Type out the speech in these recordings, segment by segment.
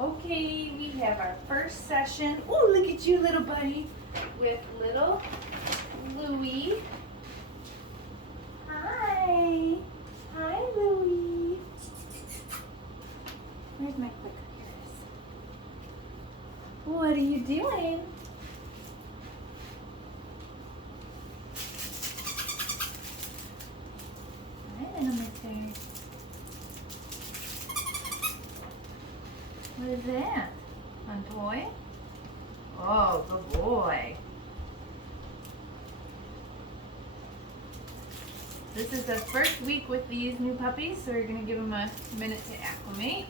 Okay, we have our first session. Oh, look at you, little buddy, with little Louie. Hi. Hi, Louie. Where's my clicker? Here it is. What are you doing? Hi, little mister. What is that? Fun toy? Oh, good boy. This is the first week with these new puppies, so we're going to give them a minute to acclimate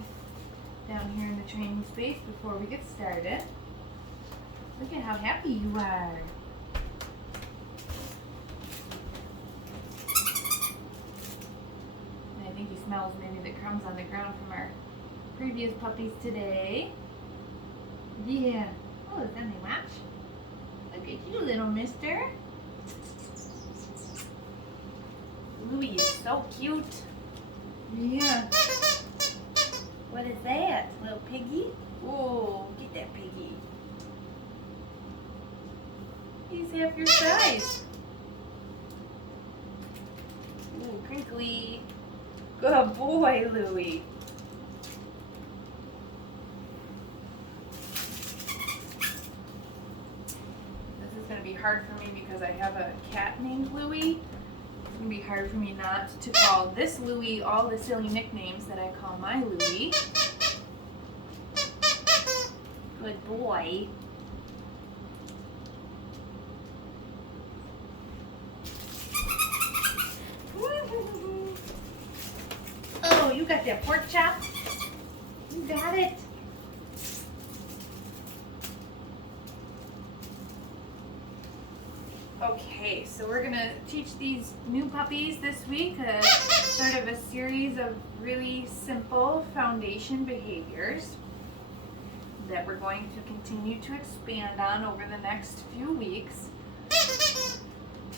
down here in the training space before we get started. Look at how happy you are. And I think he smells maybe the crumbs on the ground from our previous puppies today. Yeah. Oh, is that my watch? Look at you, little mister. Louie is so cute. Yeah. What is that? Little piggy? Oh, get that piggy. He's half your size. Ooh, crinkly. Good boy, Louie. Be hard for me because I have a cat named Louie. It's gonna be hard for me not to call this Louie all the silly nicknames that I call my Louie. Good boy. Oh, you got that pork chop? You got it. Okay, so we're going to teach these new puppies this week sort of a series of really simple foundation behaviors that we're going to continue to expand on over the next few weeks.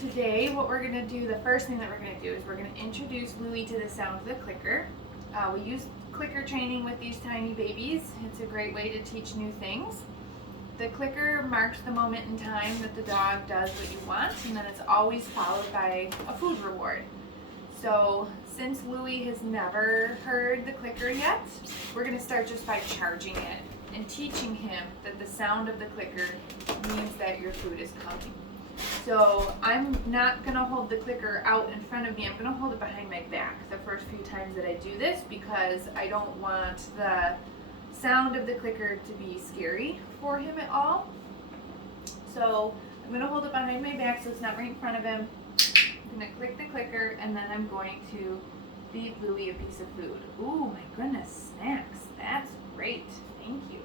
Today, what we're going to do, the first thing that we're going to do is we're going to introduce Louie to the sound of the clicker. We use clicker training with these tiny babies. It's a great way to teach new things. The clicker marks the moment in time that the dog does what you want, and then it's always followed by a food reward. So since Louie has never heard the clicker yet, we're going to start just by charging it and teaching him that the sound of the clicker means that your food is coming. So I'm not going to hold the clicker out in front of me. I'm going to hold it behind my back the first few times that I do this because I don't want the sound of the clicker to be scary for him at all. So I'm going to hold it behind my back so it's not right in front of him. I'm going to click the clicker and then I'm going to feed Louie a piece of food. Ooh, my goodness, snacks. That's great. Thank you.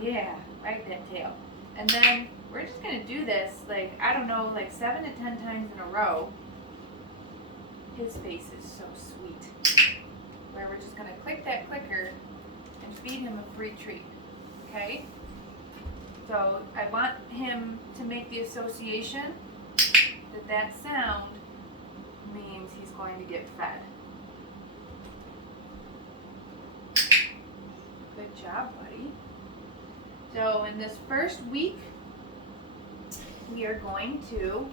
Yeah, wag that tail. And then we're just going to do this, like, I don't know, like 7 to 10 times in a row. His face is so sweet. Where we're just going to click that clicker and feed him a free treat, okay? So I want him to make the association that that sound means he's going to get fed. Good job, buddy. So in this first week, we are going to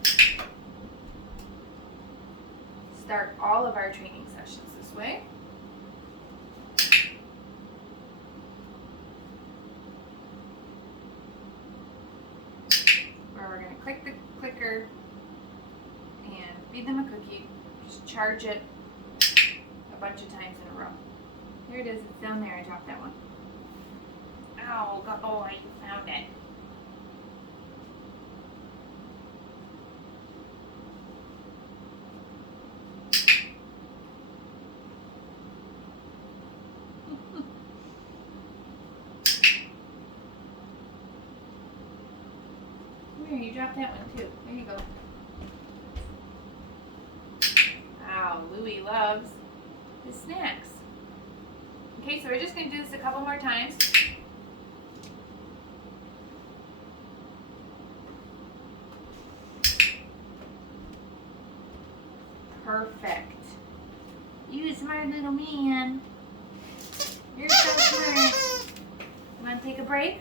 start all of our training sessions this way. Where we're going to click the clicker and feed them a cookie. Just charge it a bunch of times in a row. Here it is. It's down there. I dropped that one. Oh, good boy. You found it. Here, you dropped that one too. There you go. Wow, Louie loves his snacks. Okay, so we're just going to do this a couple more times. Perfect. You smart little man. You're so smart. take a break?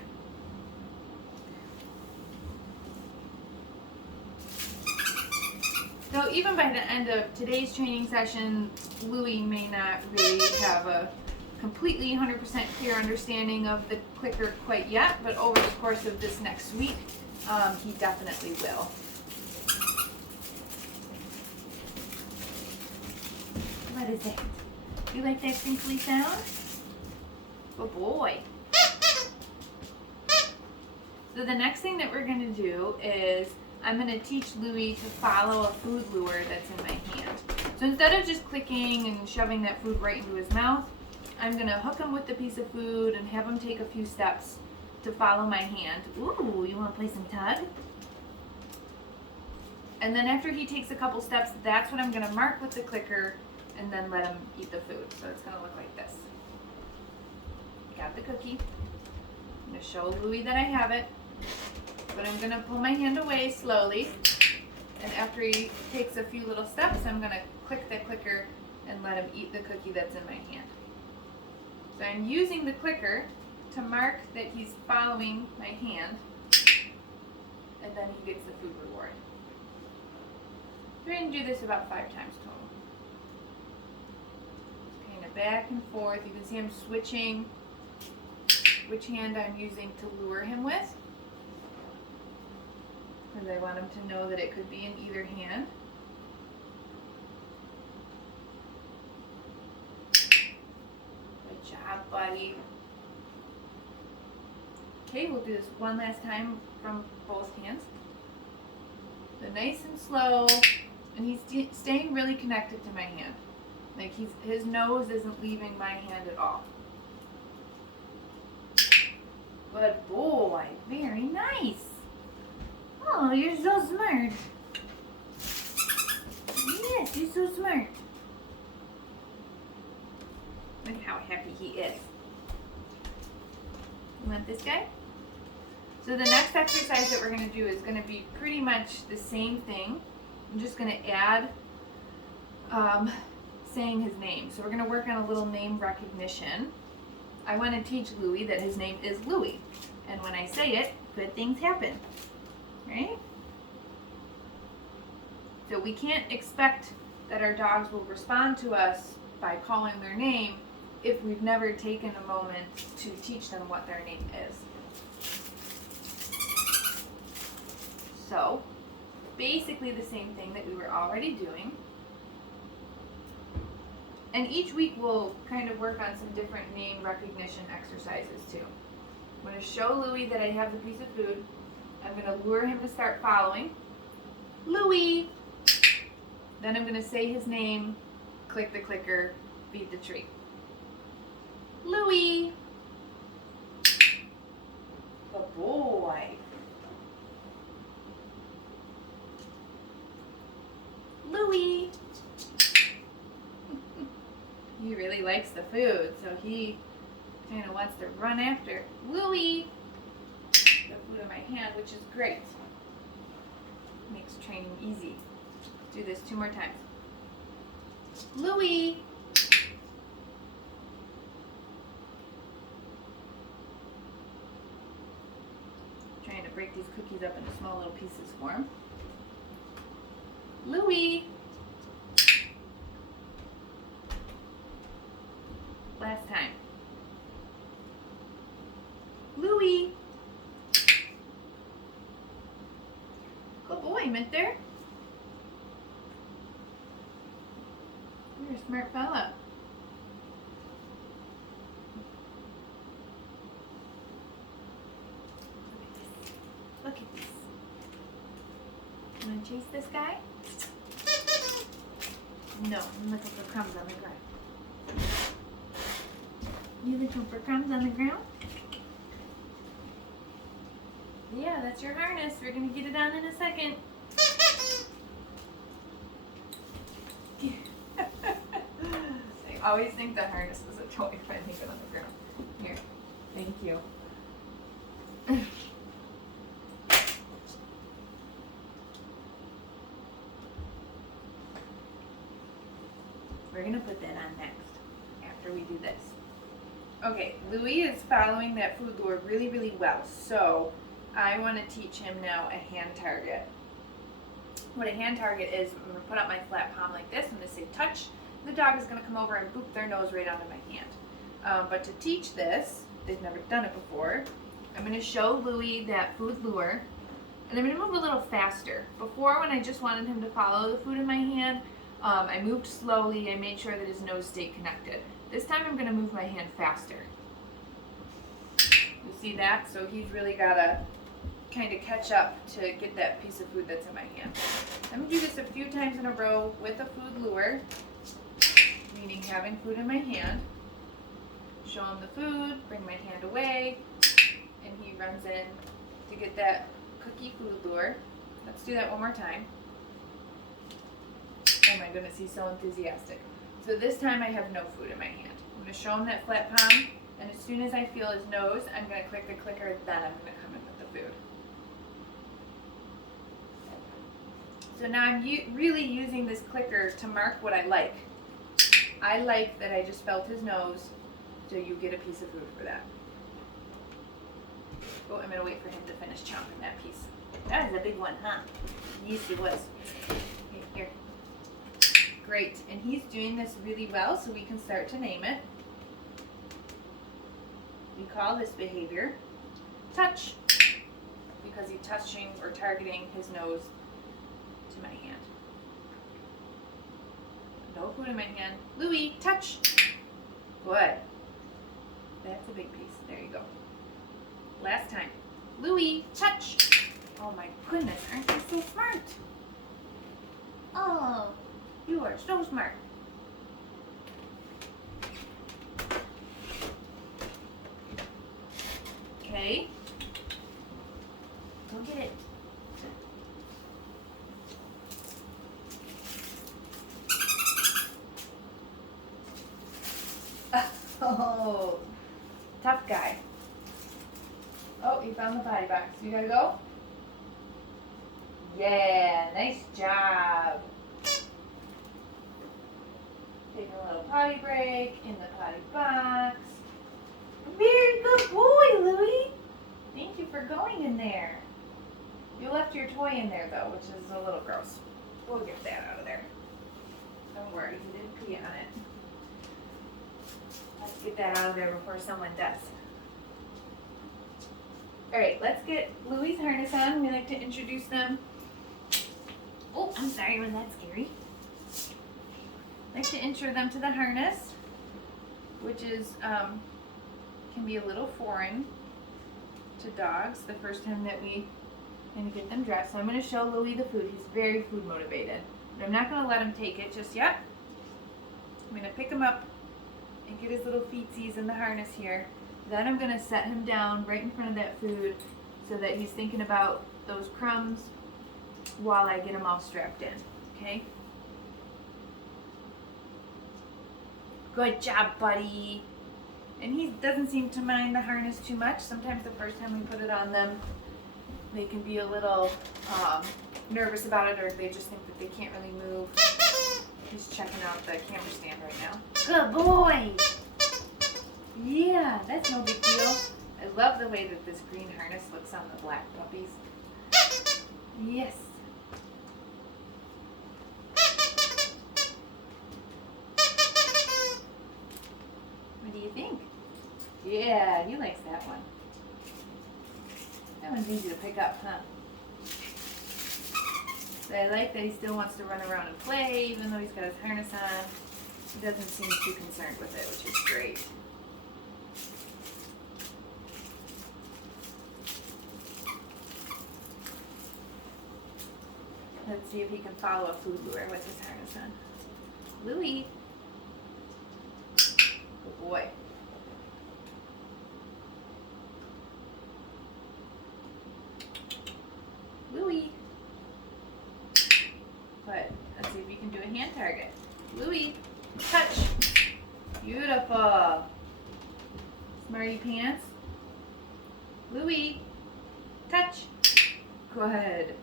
So even by the end of today's training session, Louis may not really have a completely 100% clear understanding of the clicker quite yet, but over the course of this next week, he definitely will. What is it? You like that crinkly sound? Good boy. So the next thing that we're going to do is I'm going to teach Louis to follow a food lure that's in my hand. So instead of just clicking and shoving that food right into his mouth, I'm going to hook him with the piece of food and have him take a few steps to follow my hand. Ooh, you want to play some tug? And then after he takes a couple steps, that's what I'm going to mark with the clicker and then let him eat the food. So it's going to look like this. Got the cookie. I'm going to show Louis that I have it. But I'm going to pull my hand away slowly, and after he takes a few little steps, I'm going to click the clicker and let him eat the cookie that's in my hand. So I'm using the clicker to mark that he's following my hand, and then he gets the food reward. We're going to do this about 5 times total. Just kind of back and forth. You can see I'm switching which hand I'm using to lure him with, because I want him to know that it could be in either hand. Good job, buddy. Okay, we'll do this one last time from both hands. So nice and slow, and he's staying really connected to my hand. Like his nose isn't leaving my hand at all. Good boy, very nice. Oh, you're so smart. Yes, you're so smart. Look how happy he is. You want this guy? So the next exercise that we're going to do is going to be pretty much the same thing. I'm just going to add saying his name. So we're going to work on a little name recognition. I want to teach Louis that his name is Louis. And when I say it, good things happen. Right? So we can't expect that our dogs will respond to us by calling their name if we've never taken a moment to teach them what their name is. So, basically the same thing that we were already doing. And each week we'll kind of work on some different name recognition exercises too. I'm going to show Louis that I have the piece of food. I'm going to lure him to start following. Louis! Then I'm going to say his name, click the clicker, feed the treat. Louis! Good boy. Louis! He really likes the food, so he kind of wants to run after Louis, the food in my hand, which is great. Makes training easy. Do this 2 more times. Louis! Trying to break these cookies up into small little pieces for him. Louis! Last time. Louis! Good boy, Minter. You're a smart fella. Look at this. You want to chase this guy? No, I'm looking for crumbs on the ground. You looking for crumbs on the ground? Yeah, that's your harness. We're going to get it on in a second. I always think the harness is a toy if I leave it on the ground. Here, thank you. We're going to put that on next, after we do this. Okay, Louis is following that food lure really, really well. So I want to teach him now a hand target. What a hand target is, I'm going to put out my flat palm like this. I'm going to say touch. The dog is going to come over and boop their nose right onto my hand. But to teach this, they've never done it before, I'm going to show Louis that food lure. And I'm going to move a little faster. Before, when I just wanted him to follow the food in my hand, I moved slowly. I made sure that his nose stayed connected. This time I'm going to move my hand faster. You see that? So he's really got to kind of catch up to get that piece of food that's in my hand. I'm going to do this a few times in a row with a food lure, meaning having food in my hand. Show him the food, bring my hand away, and he runs in to get that cookie food lure. Let's do that one more time. Oh my goodness, he's so enthusiastic. So this time I have no food in my hand. I'm going to show him that flat palm, and as soon as I feel his nose, I'm going to click the clicker, then I'm going to come in with the food. So now I'm really using this clicker to mark what I like. I like that I just felt his nose, so you get a piece of food for that. Oh, I'm going to wait for him to finish chomping that piece. That was a big one, huh? Yes, it was. Okay, here. Great, and he's doing this really well, so we can start to name it. We call this behavior touch, because he's touching or targeting his nose to my hand. No food in my hand. Louis, touch. Good. That's a big piece. There you go. Last time. Louis, touch. Oh my goodness, aren't you so smart? Oh, you are so smart. Okay. Go get it. Oh, tough guy. Oh, he found the potty box. You gotta go? Yeah, nice job. Take a little potty break in the potty box. Very good boy, Louis. Thank you for going in there. You left your toy in there, though, which is a little gross. We'll get that out of there. Don't worry, he didn't pee on it. Let's get that out of there before someone does. Alright, let's get Louis' harness on. We like to introduce them. Oh, I'm sorry, was that scary? I like to intro them to the harness, which is can be a little foreign to dogs the first time that we kind of get them dressed. So I'm going to show Louis the food. He's very food motivated. But I'm not going to let him take it just yet. I'm going to pick him up and get his little feetsies in the harness here. Then I'm going to set him down right in front of that food so that he's thinking about those crumbs while I get him all strapped in. Okay? Good job, buddy. And he doesn't seem to mind the harness too much. Sometimes the first time we put it on them, they can be a little nervous about it, or they just think that they can't really move. He's checking out the camera stand right now. Good boy! Yeah, that's no big deal. I love the way that this green harness looks on the black puppies. Yes. What do you think? Yeah, he likes that one. That one's easy to pick up, huh? But I like that he still wants to run around and play, even though he's got his harness on. He doesn't seem too concerned with it, which is great. Let's see if he can follow a food lure with his harness on. Louis. Good boy. Louis. Good. Let's see if you can do a hand target. Louis, touch. Beautiful. Smarty pants. Louis, touch. Good.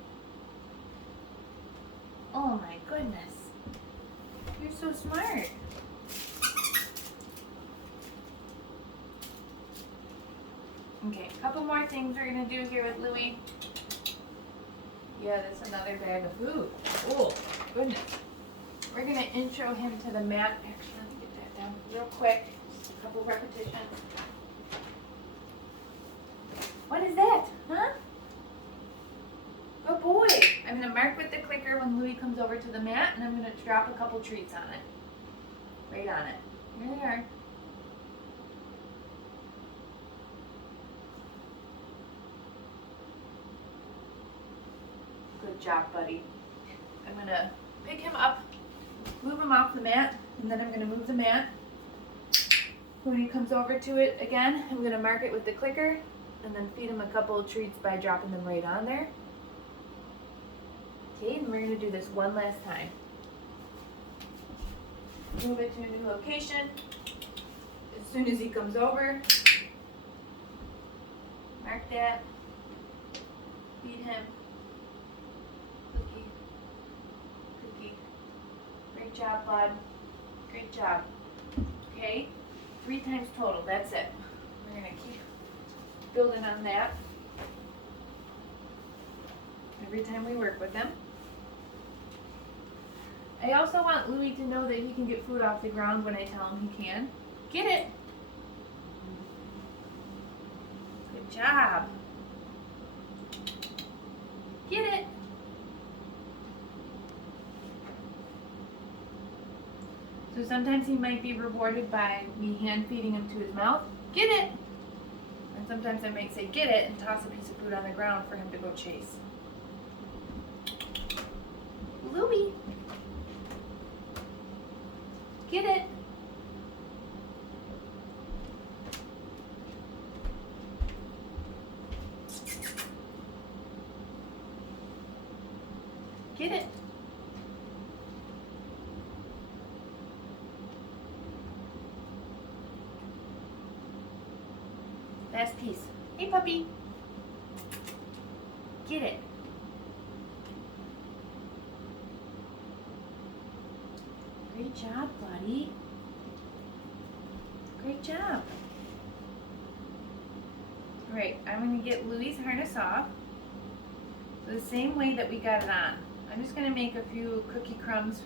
Oh my goodness. You're so smart. Okay, a couple more things we're gonna do here with Louie. Yeah, that's another bag of food. Oh, goodness. We're gonna intro him to the mat. Actually, let me get that down real quick. Just a couple repetitions. What is that? Huh? Good boy. I'm gonna mark with the clicker when Louie comes over to the mat, and I'm gonna drop a couple treats on it. Right on it. Here they are. Good job, buddy. I'm gonna pick him up, move him off the mat, and then I'm gonna move the mat. When he comes over to it again, I'm gonna mark it with the clicker, and then feed him a couple of treats by dropping them right on there. Okay, and we're gonna do this one last time. Move it to a new location. As soon as he comes over, mark that, feed him. Cookie, cookie. Great job, bud. Great job. Okay, 3 times total, that's it. We're gonna keep building on that every time we work with him. I also want Louie to know that he can get food off the ground when I tell him he can. Get it! Good job. Get it! So sometimes he might be rewarded by me hand feeding him to his mouth. Get it! And sometimes I might say get it and toss a piece of food on the ground for him to go chase. Louie! Get it! Get it! Last piece. Hey, puppy. Get it. Great job, buddy. Great job. All right, I'm going to get Louie's harness off. So the same way that we got it on. I'm just going to make a few cookie crumbs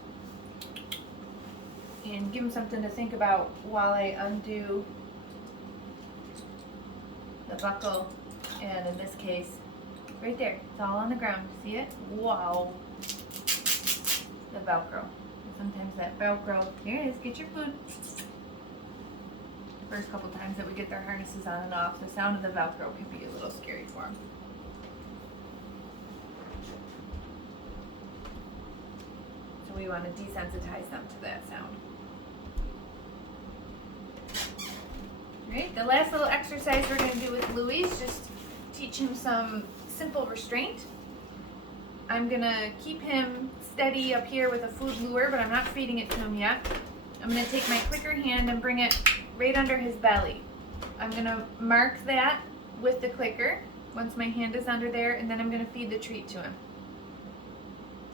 and give him something to think about while I undo the buckle, and in this case, right there, it's all on the ground. See it? Wow. The Velcro. Sometimes that Velcro, here it is, get your food. The first couple times that we get their harnesses on and off, the sound of the Velcro can be a little scary for them. So we want to desensitize them to that sound. Alright, the last little exercise we're going to do with Louie is just teach him some simple restraint. I'm going to keep him steady up here with a food lure, but I'm not feeding it to him yet. I'm going to take my clicker hand and bring it right under his belly. I'm going to mark that with the clicker once my hand is under there, and then I'm going to feed the treat to him.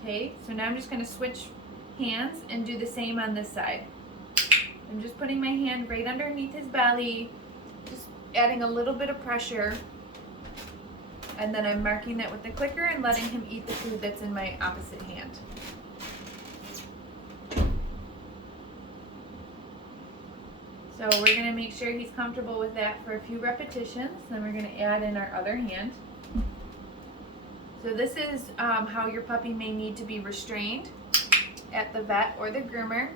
Okay, so now I'm just going to switch hands and do the same on this side. I'm just putting my hand right underneath his belly, just adding a little bit of pressure, and then I'm marking that with the clicker and letting him eat the food that's in my opposite hand. So we're going to make sure he's comfortable with that for a few repetitions, then we're going to add in our other hand. So this is how your puppy may need to be restrained at the vet or the groomer.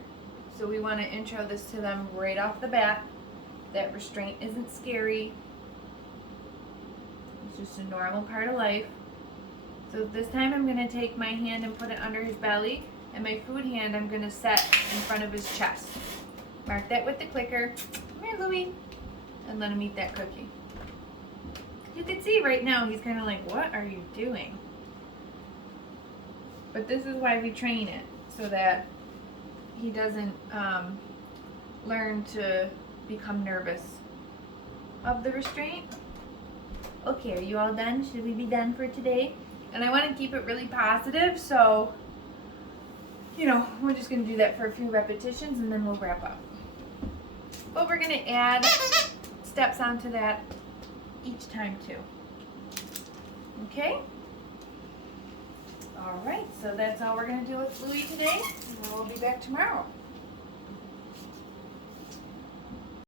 So we want to intro this to them right off the bat, that restraint isn't scary. It's just a normal part of life. So this time I'm going to take my hand and put it under his belly, and my food hand I'm going to set in front of his chest. Mark that with the clicker. Come here, Louie. And let him eat that cookie. You can see right now he's kind of like, what are you doing? But this is why we train it, so that he doesn't learn to become nervous of the restraint. Okay, are you all done? Should we be done for today? And I want to keep it really positive, so we're just going to do that for a few repetitions and then we'll wrap up. But we're going to add steps onto that each time too. Okay? All right, so that's all we're going to do with Louie today. And we'll be back tomorrow.